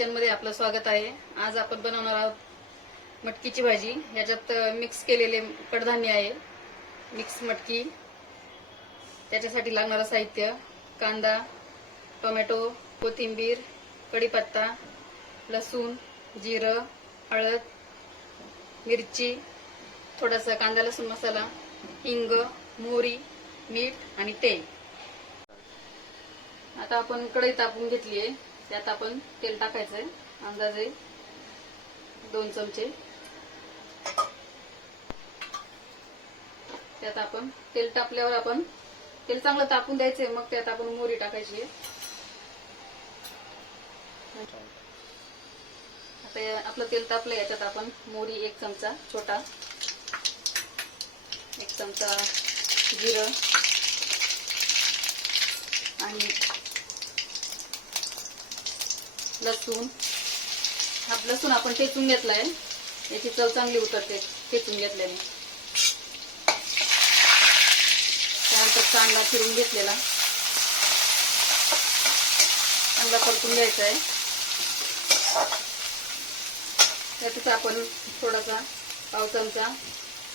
Kitchen मध्ये आपलं स्वागत आहे। आज आपण बनवणार आहोत मटकीची भाजी। याच्यात मिक्स केलेले कडधान्य आहे, मिक्स मटकी। त्याच्यासाठी लागणारे साहित्य: कांदा, टोमॅटो, कोथिंबीर, कढीपत्ता, लसूण, जिरं, हळद, मिरची, थोडासा कांदा लसूण मसाला, हिंग, मोहरी, मीठ आणि तेल। आता आपण कढई तापवून घेतली आहे, त्यात आपण तेल टाकायचंय, अंदाजे 2 चमचे। त्यात आपण तेल तापल्यावर आपण तेल चांगलं तापून द्यायचंय, मग त्यात आपण मोहरी टाकायची आहे। आता आपलं तेल तापलं, याच्यात आपण मोहरी 1 चमचा छोटा, 1 चमचा जिरं आणि लसूण। हा लसूण आपण ठेचून घेतलाय, याची चव चांगली उतरते ठेचून घेतल्याने। त्यानंतर कांदा चिरून घेतलेला चांगला परतून घ्यायचा आहे। त्यातच आपण थोडासा पाव चमचा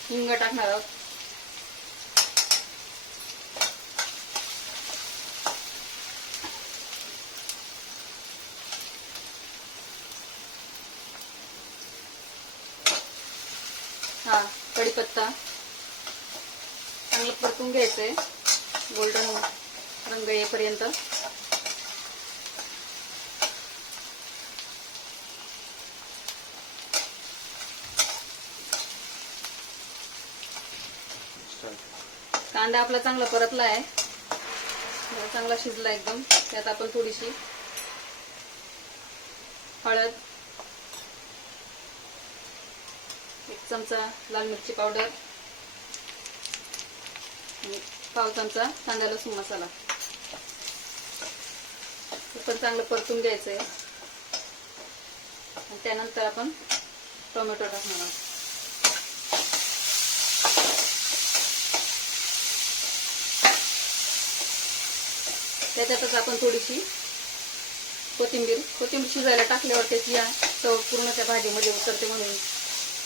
हिंग टाकणार आहोत। हा कढीपत्ता चांगलं परतून घ्यायचंय, गोल्डन रंग येईपर्यंत। कांदा आपला चांगला परतला आहे, चांगला शिजला एकदम। त्यात आपण थोडीशी हळद, 1 चमचा लाल मिरची पावडर आणि पाव चमचा कांदा लसूण मसाला हे पण चांगलं परतून घ्यायचंय। आणि त्यानंतर आपण टोमॅटो टाकणार आहोत। त्याच्यातच आपण थोडीशी कोथिंबीर शिजायला टाकल्यावर त्याची चव पूर्ण त्या भाजीमध्ये उतरते, म्हणून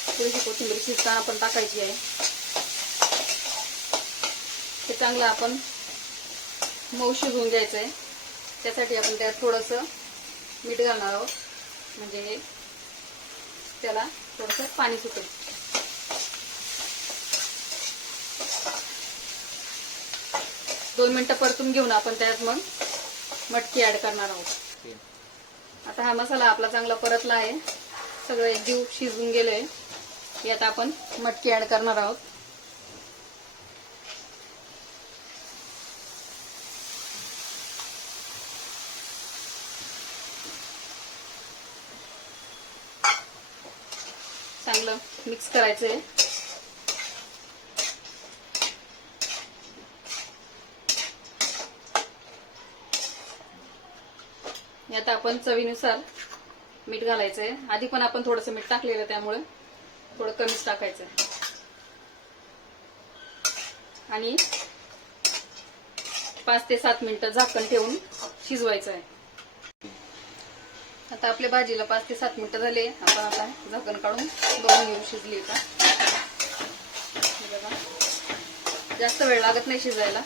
थोडीशी कोथिंबीर शिजताना पण टाकायची आहे। ते चांगलं आपण मऊ शिजवून घ्यायचं आहे। त्यासाठी आपण त्यात थोडंसं मीठ घालणार आहोत, म्हणजे त्याला थोडंसं पाणी सुटेल। दोन मिनिटं परतून घेऊन आपण त्यात मग मटकी ऍड करणार आहोत। आता हा मसाला आपला चांगला परतला आहे, सगळं एकजीव शिजून गेलंय। यात आपण मटकी ऍड करणार आहोत। चांगलं मिक्स करायचंय। यात आपण चवीनुसार मीठ घालायचंय। आधी पण आपण थोडंसं मीठ टाकलेलं, त्यामुळे थोडं कमीच टाकायचंय। आणि 5 ते 7 मिनिटं झाकण ठेवून शिजवायचं आहे। आता आपल्या भाजीला 5 ते 7 मिनिटं झाले। आपण आता झाकण काढून बघून घेऊ शिजली का। बघा, जास्त वेळ लागत नाही शिजायला,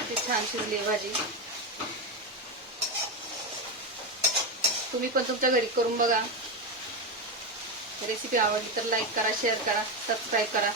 ती छान शिजली भाजी। तुम्ही पण तुमच्या घरी करून बघा। रेसिपी आवडली तर लाईक करा, शेअर करा, सबस्क्राईब करा।